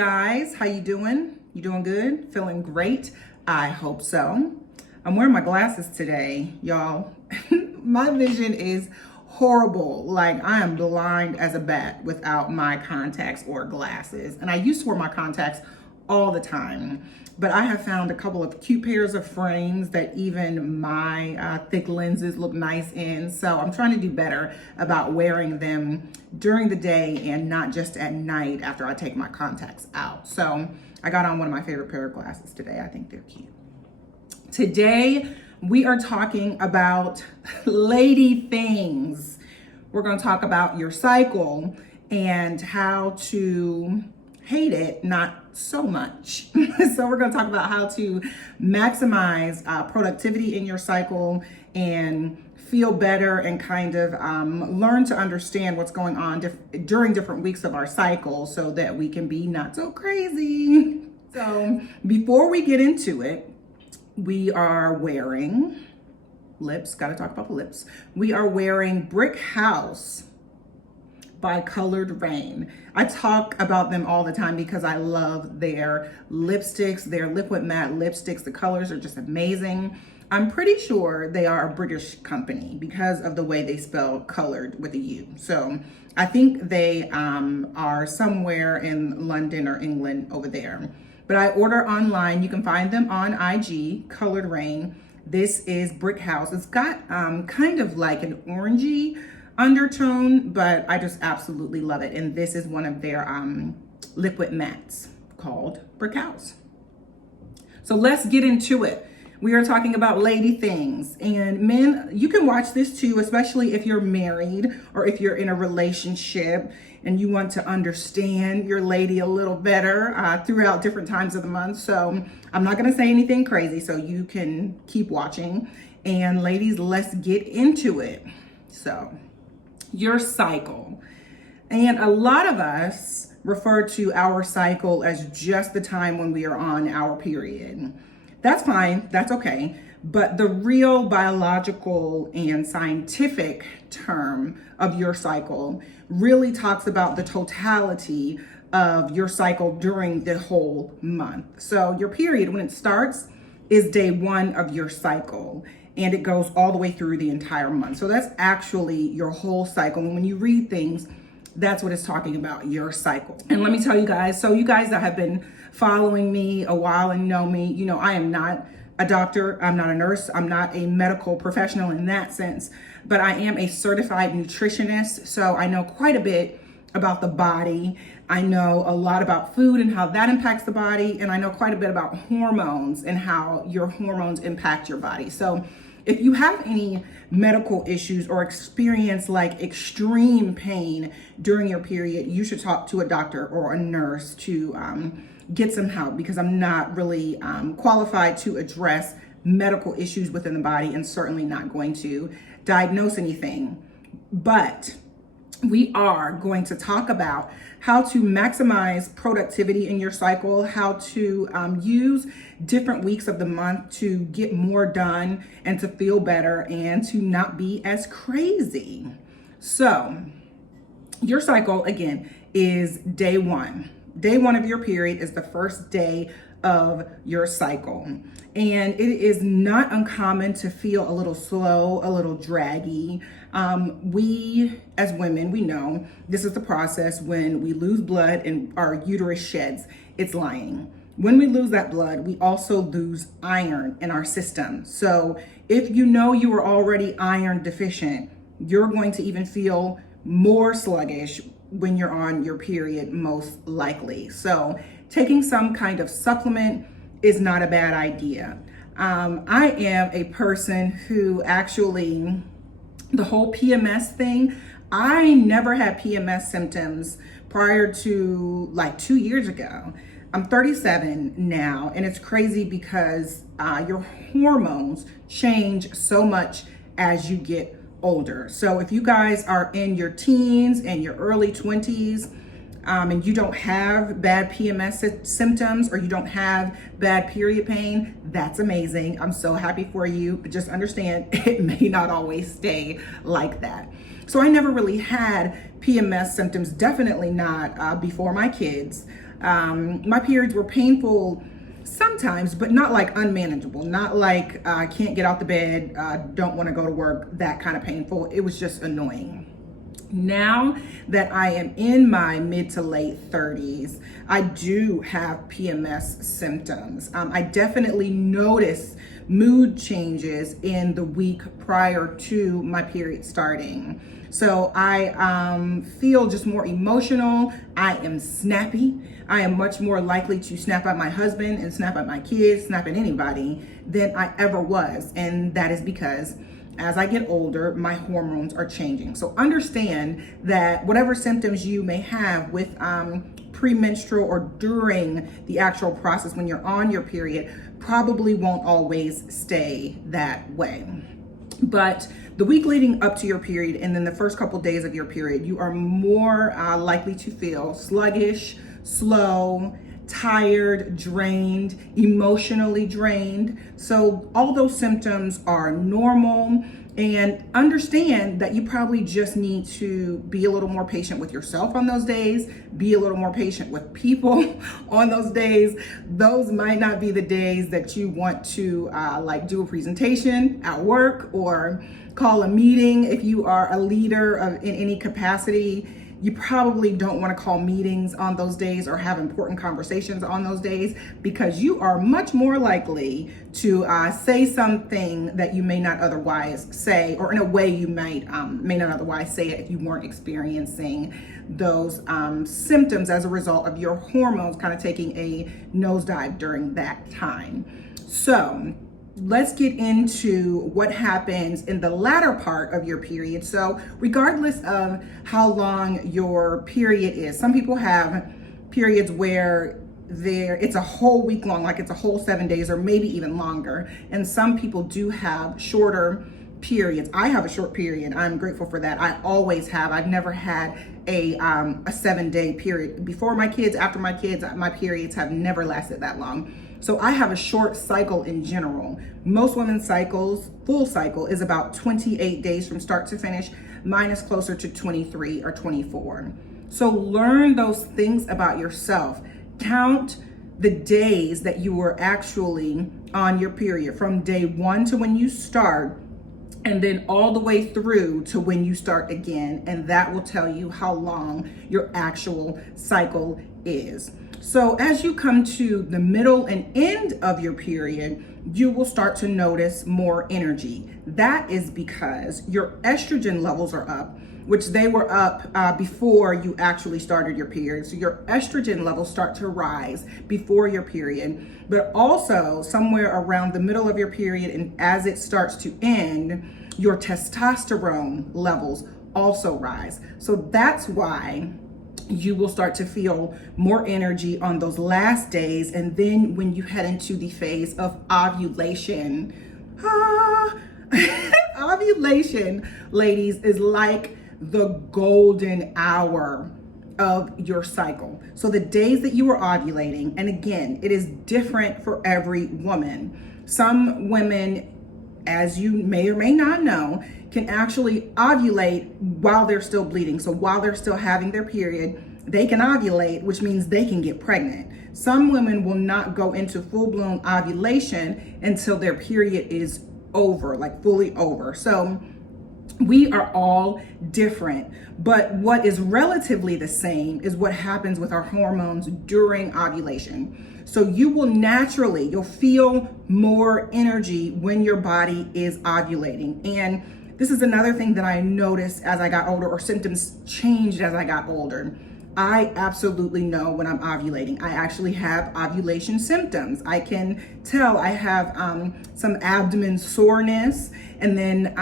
guys? How you doing? You doing good? Feeling great? I hope so. I'm wearing my glasses today, y'all. My vision is horrible. Like, I am blind as a bat without my contacts or glasses. And I used to wear my contacts all the time, but I have found a couple of cute pairs of frames that even my thick lenses look nice in. So I'm trying to do better about wearing them during the day and not just at night after I take my contacts out. So I got on one of my favorite pair of glasses today. I think they're cute. Today, we are talking about lady things. We're going to talk about your cycle and how to hate it, not so much. So we're going to talk about how to maximize productivity in your cycle and feel better and kind of learn to understand what's going on during different weeks of our cycle so that we can be not so crazy. So before we get into it, we are wearing lips. Got to talk about the lips. We are wearing Brickhouse by Raine. I talk about them all the time because I love their lipsticks, their liquid matte lipsticks. The colors are just amazing. I'm pretty sure they are a British company because of the way they spell colored with a U. So I think they are somewhere in London or England over there. But I order online. You can find them on IG, Raine. This is Brickhouse. It's got kind of like an orangey undertone, but I just absolutely love it. And this is one of their liquid mattes called Brickhouse. So let's get into it. We are talking about lady things, and men, you can watch this too, especially if you're married or if you're in a relationship and you want to understand your lady a little better throughout different times of the month. So I'm not going to say anything crazy, so you can keep watching. And ladies, let's get into it. So your cycle. And a lot of us refer to our cycle as just the time when we are on our period. That's fine, that's okay. But the real biological and scientific term of your cycle really talks about the totality of your cycle during the whole month. So your period, when it starts, is day one of your cycle, and it goes all the way through the entire month. So that's actually your whole cycle. And when you read things, that's what it's talking about, your cycle. And let me tell you guys, so you guys that have been following me a while and know me, you know, I am not a doctor, I'm not a nurse, I'm not a medical professional in that sense, but I am a certified nutritionist. So I know quite a bit about the body. I know a lot about food and how that impacts the body. And I know quite a bit about hormones and how your hormones impact your body. So if you have any medical issues or experience like extreme pain during your period, you should talk to a doctor or a nurse to get some help, because I'm not really qualified to address medical issues within the body and certainly not going to diagnose anything. But we are going to talk about how to maximize productivity in your cycle, how to use different weeks of the month to get more done and to feel better and to not be as crazy. So your cycle, again, is day one. Day one of your period is the first day of your cycle. And it is not uncommon to feel a little slow, a little draggy. We, as women, we know this is the process when we lose blood and our uterus sheds its lining. When we lose that blood, we also lose iron in our system. So if you know you were already iron deficient, you're going to even feel more sluggish when you're on your period, most likely. So taking some kind of supplement is not a bad idea. I am a person who actually, the whole PMS thing, I never had PMS symptoms prior to like 2 years ago. I'm 37 now, and it's crazy because your hormones change so much as you get older. So if you guys are in your teens and your early 20s, and you don't have bad PMS symptoms or you don't have bad period pain, that's amazing. I'm so happy for you, but just understand it may not always stay like that. So I never really had PMS symptoms, definitely not before my kids. My periods were painful sometimes, but not like unmanageable, not like I can't get out the bed, don't want to go to work, that kind of painful. It was just annoying. Now that I am in my mid to late 30s, I do have PMS symptoms. I definitely notice mood changes in the week prior to my period starting. So I feel just more emotional. I am snappy. I am much more likely to snap at my husband and snap at my kids, snap at anybody than I ever was. And that is because as I get older, my hormones are changing. So understand that whatever symptoms you may have with premenstrual or during the actual process when you're on your period probably won't always stay that way. But the week leading up to your period and then the first couple days of your period, you are more likely to feel sluggish, slow, tired, drained, emotionally drained. So all those symptoms are normal, and understand that you probably just need to be a little more patient with yourself on those days, be a little more patient with people on those days. Those might not be the days that you want to like do a presentation at work or call a meeting. If you are a leader in any capacity, you probably don't want to call meetings on those days or have important conversations on those days, because you are much more likely to say something that you may not otherwise say, or in a way you may not otherwise say it if you weren't experiencing those symptoms as a result of your hormones kind of taking a nosedive during that time. So let's get into what happens in the latter part of your period. So regardless of how long your period is, some people have periods where it's a whole week long, like it's a whole 7 days or maybe even longer. And some people do have shorter periods. I have a short period. I'm grateful for that. I always have. I've never had a 7-day period. Before my kids, after my kids, my periods have never lasted that long. So I have a short cycle in general. Most women's cycles, full cycle, is about 28 days from start to finish. Mine is closer to 23 or 24. So learn those things about yourself. Count the days that you were actually on your period from day 1 to when you start, and then all the way through to when you start again. And that will tell you how long your actual cycle is. So as you come to the middle and end of your period, you will start to notice more energy. That is because your estrogen levels are up, which they were up before you actually started your period. So your estrogen levels start to rise before your period, but also somewhere around the middle of your period and as it starts to end, your testosterone levels also rise. So that's why you will start to feel more energy on those last days. And then when you head into the phase of ovulation, ovulation, ladies, is like the golden hour of your cycle. So the days that you are ovulating, and again, it is different for every woman. Some women, as you may or may not know, can actually ovulate while they're still bleeding. So while they're still having their period, they can ovulate, which means they can get pregnant. Some women will not go into full-blown ovulation until their period is over, like fully over. So we are all different, but what is relatively the same is what happens with our hormones during ovulation. So you will naturally, you'll feel more energy when your body is ovulating. And this is another thing that I noticed as I got older, or symptoms changed as I got older. I absolutely know when I'm ovulating. I actually have ovulation symptoms. I can tell I have some abdomen soreness, and then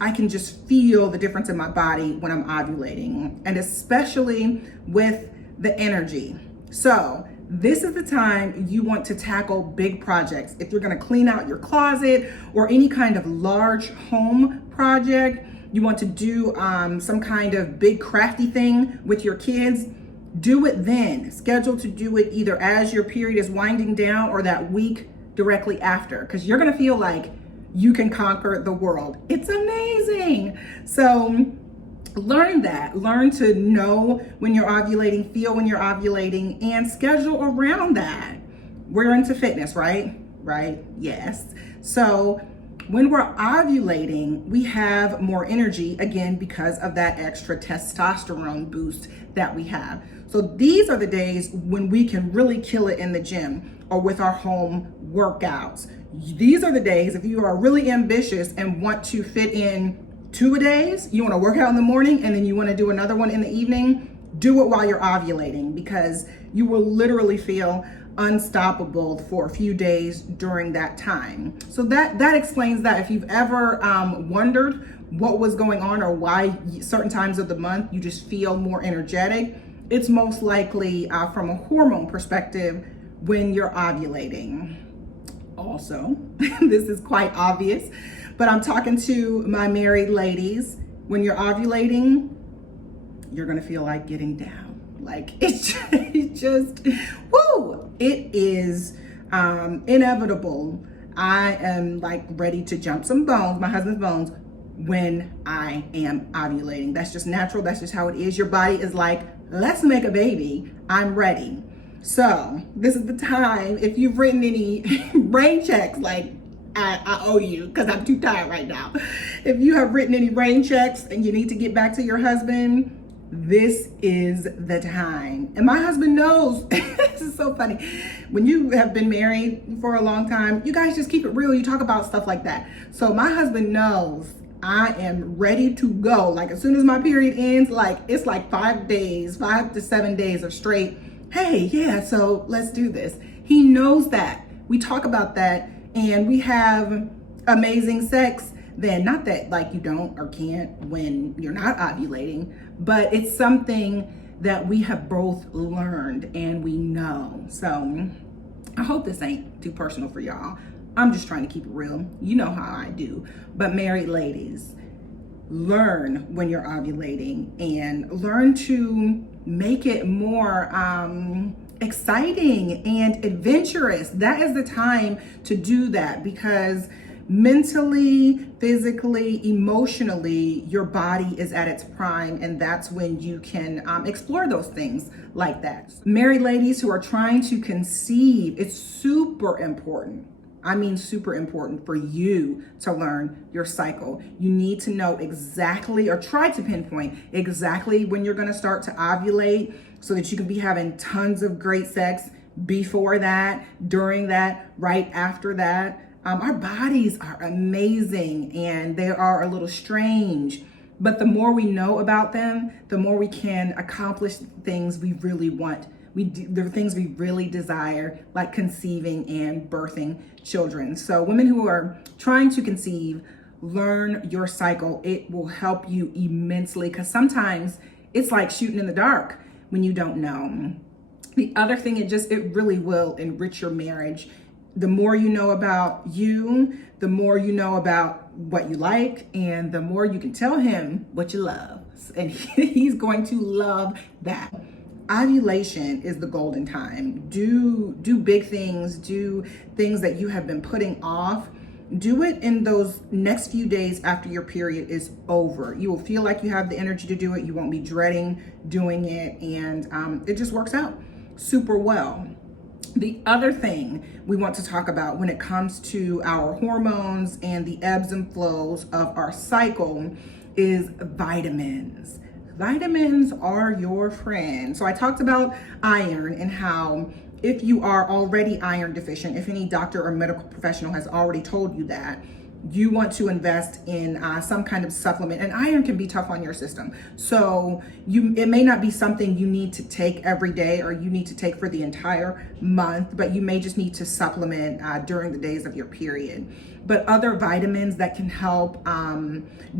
I can just feel the difference in my body when I'm ovulating, and especially with the energy. So this is the time you want to tackle big projects. If you're gonna clean out your closet or any kind of large home project, you want to do some kind of big crafty thing with your kids, do it then. Schedule to do it either as your period is winding down or that week directly after, because you're gonna feel like you can conquer the world. It's amazing. So learn that. Learn to know when you're ovulating, feel when you're ovulating, and schedule around that. We're into fitness, right? Right? Yes. So when we're ovulating, we have more energy, again, because of that extra testosterone boost that we have. So these are the days when we can really kill it in the gym or with our home workouts. These are the days, if you are really ambitious and want to fit in 2 days, you want to work out in the morning and then you want to do another one in the evening, do it while you're ovulating, because you will literally feel unstoppable for a few days during that time. So that explains that. If you've ever wondered what was going on or why certain times of the month you just feel more energetic, it's most likely from a hormone perspective when you're ovulating. Also, this is quite obvious, but I'm talking to my married ladies. When you're ovulating, you're gonna feel like getting down. Like it's just woo! It is inevitable. I am like ready to jump some bones, my husband's bones, when I am ovulating. That's just natural. That's just how it is. Your body is like, let's make a baby. I'm ready. So this is the time. If you've written any rain checks, like I owe you because I'm too tired right now. If you have written any rain checks and you need to get back to your husband, this is the time. And my husband knows. This is so funny. When you have been married for a long time, you guys just keep it real. You talk about stuff like that. So my husband knows I am ready to go. Like as soon as my period ends, like it's like 5 days, 5 to 7 days of straight, hey, yeah, so let's do this. He knows that. We talk about that and we have amazing sex. Then not that like you don't or can't when you're not ovulating, but it's something that we have both learned and we know. So I hope this ain't too personal for y'all. I'm just trying to keep it real. You know how I do. But married ladies, learn when you're ovulating and learn to make it more exciting and adventurous. That is the time to do that, because mentally, physically, emotionally, your body is at its prime, and that's when you can explore those things like that. Married ladies who are trying to conceive, it's super important. I mean, super important for you to learn your cycle. You need to know exactly, or try to pinpoint exactly when you're gonna start to ovulate so that you can be having tons of great sex before that, during that, right after that. Our bodies are amazing and they are a little strange, but the more we know about them, the more we can accomplish things we really want. The things we really desire, like conceiving and birthing children. So women who are trying to conceive, learn your cycle. It will help you immensely, because sometimes it's like shooting in the dark when you don't know. The other thing, it really will enrich your marriage. The more you know about you, the more you know about what you like, and the more you can tell him what you love. And he's going to love that. Ovulation is the golden time. Do big things, do things that you have been putting off. Do it in those next few days after your period is over. You will feel like you have the energy to do it. You won't be dreading doing it, and it just works out super well. The other thing we want to talk about when it comes to our hormones and the ebbs and flows of our cycle is vitamins. Vitamins are your friend. So I talked about iron and how if you are already iron deficient, if any doctor or medical professional has already told you that, you want to invest in some kind of supplement. And iron can be tough on your system. So it may not be something you need to take every day or you need to take for the entire month, but you may just need to supplement during the days of your period. But other vitamins that can help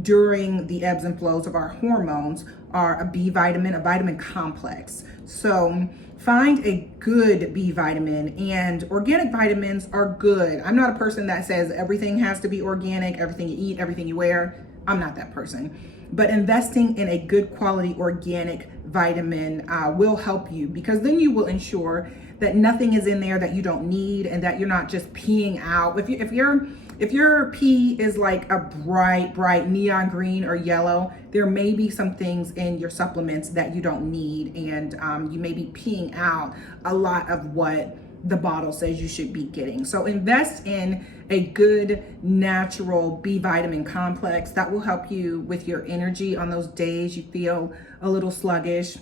during the ebbs and flows of our hormones are a B vitamin, a vitamin complex. So find a good B vitamin, and organic vitamins are good. I'm not a person that says everything has to be organic, everything you eat, everything you wear. I'm not that person. But investing in a good quality organic vitamin will help you, because then you will ensure that nothing is in there that you don't need and that you're not just peeing out. If you're If your pee is like a bright neon green or yellow, there may be some things in your supplements that you don't need, and you may be peeing out a lot of what the bottle says you should be getting. So invest in a good natural B vitamin complex that will help you with your energy on those days you feel a little sluggish.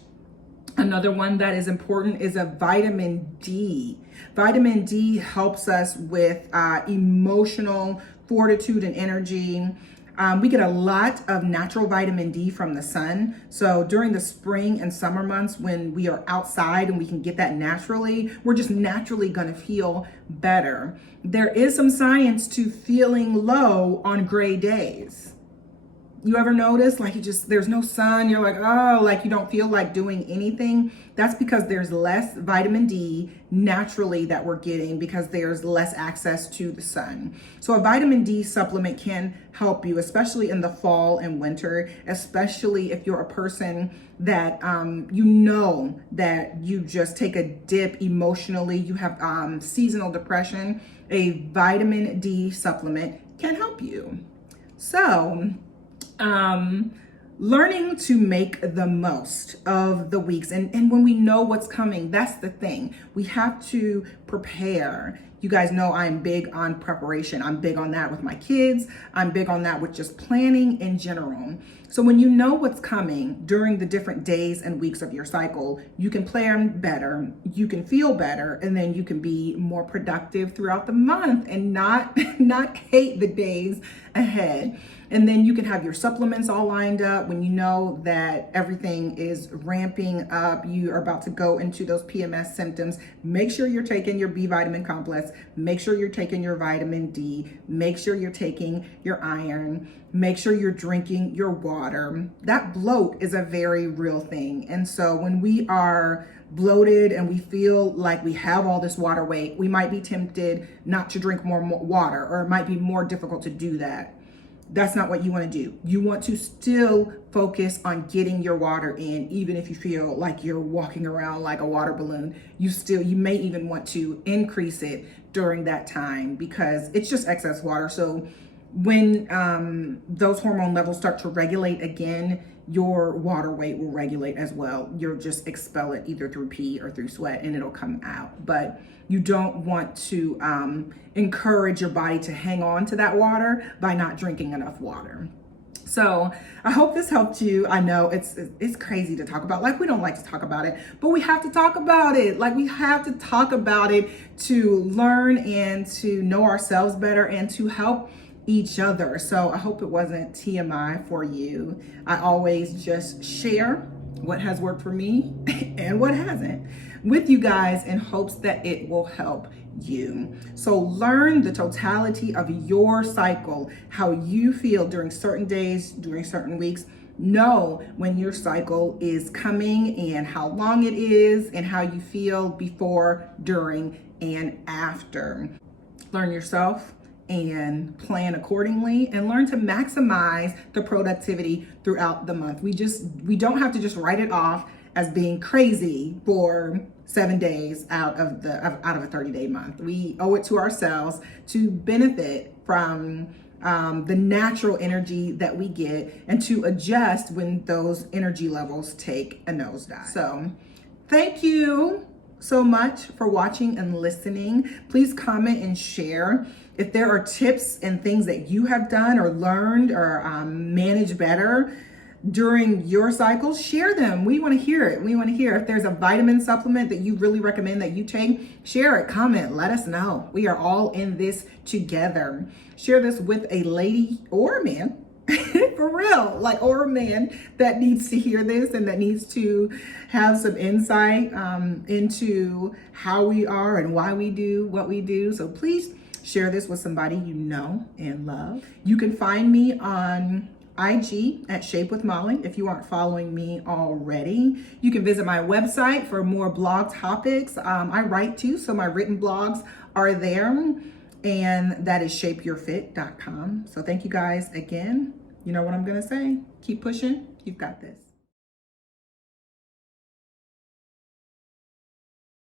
Another one that is important is a vitamin D. Vitamin D helps us with emotional fortitude and energy. We get a lot of natural vitamin D from the sun. So during the spring and summer months when we are outside and we can get that naturally, we're just naturally gonna feel better. There is some science to feeling low on gray days. You ever notice like there's no sun, you're like, oh, like you don't feel like doing anything? That's because there's less vitamin D naturally that we're getting because there's less access to the sun. So a vitamin D supplement can help you, especially in the fall and winter, especially if you're a person that you know that you just take a dip emotionally, you have seasonal depression. A vitamin D supplement can help you. So learning to make the most of the weeks. And when we know what's coming, that's the thing. We have to prepare. You guys know I'm big on preparation. I'm big on that with my kids. I'm big on that with just planning in general. So when you know what's coming during the different days and weeks of your cycle, you can plan better, you can feel better, and then you can be more productive throughout the month and not hate the days ahead. And then you can have your supplements all lined up when you know that everything is ramping up. You are about to go into those PMS symptoms. Make sure you're taking your B vitamin complex. Make sure you're taking your vitamin D. Make sure you're taking your iron. Make sure you're drinking your water. That bloat is a very real thing. And so when we are bloated and we feel like we have all this water weight, we might be tempted not to drink more water, or it might be more difficult to do that. That's not what you want to do. You want to still focus on getting your water in, even if you feel like you're walking around like a water balloon. You may even want to increase it during that time because it's just excess water. So when those hormone levels start to regulate again, your water weight will regulate as well. You'll just expel it either through pee or through sweat and it'll come out. But you don't want to encourage your body to hang on to that water by not drinking enough water. So I hope this helped you. I know it's crazy to talk about. Like, we don't like to talk about it, but we have to talk about it. Like, we have to talk about it to learn and to know ourselves better and to help each other. So I hope it wasn't TMI for you. I always just share what has worked for me and what hasn't with you guys in hopes that it will help you. So learn the totality of your cycle, how you feel during certain days, during certain weeks. Know when your cycle is coming and how long it is and how you feel before, during, and after. Learn yourself and plan accordingly, and learn to maximize the productivity throughout the month. We don't have to just write it off as being crazy for 7 days out of a 30-day month. We owe it to ourselves to benefit from the natural energy that we get and to adjust when those energy levels take a nosedive. So thank you so much for watching and listening. Please comment and share. If there are tips and things that you have done or learned or managed better during your cycle, share them. We want to hear it. We want to hear if there's a vitamin supplement that you really recommend that you take, share it, comment, let us know. We are all in this together. Share this with a lady or a man, for real, like, or a man that needs to hear this and that needs to have some insight into how we are and why we do what we do. So please share this with somebody you know and love. You can find me on IG at Shape with Molly if you aren't following me already. You can visit my website for more blog topics. I write too, so my written blogs are there, and that is shapeyourfit.com. So thank you guys again. You know what I'm gonna say? Keep pushing. You've got this.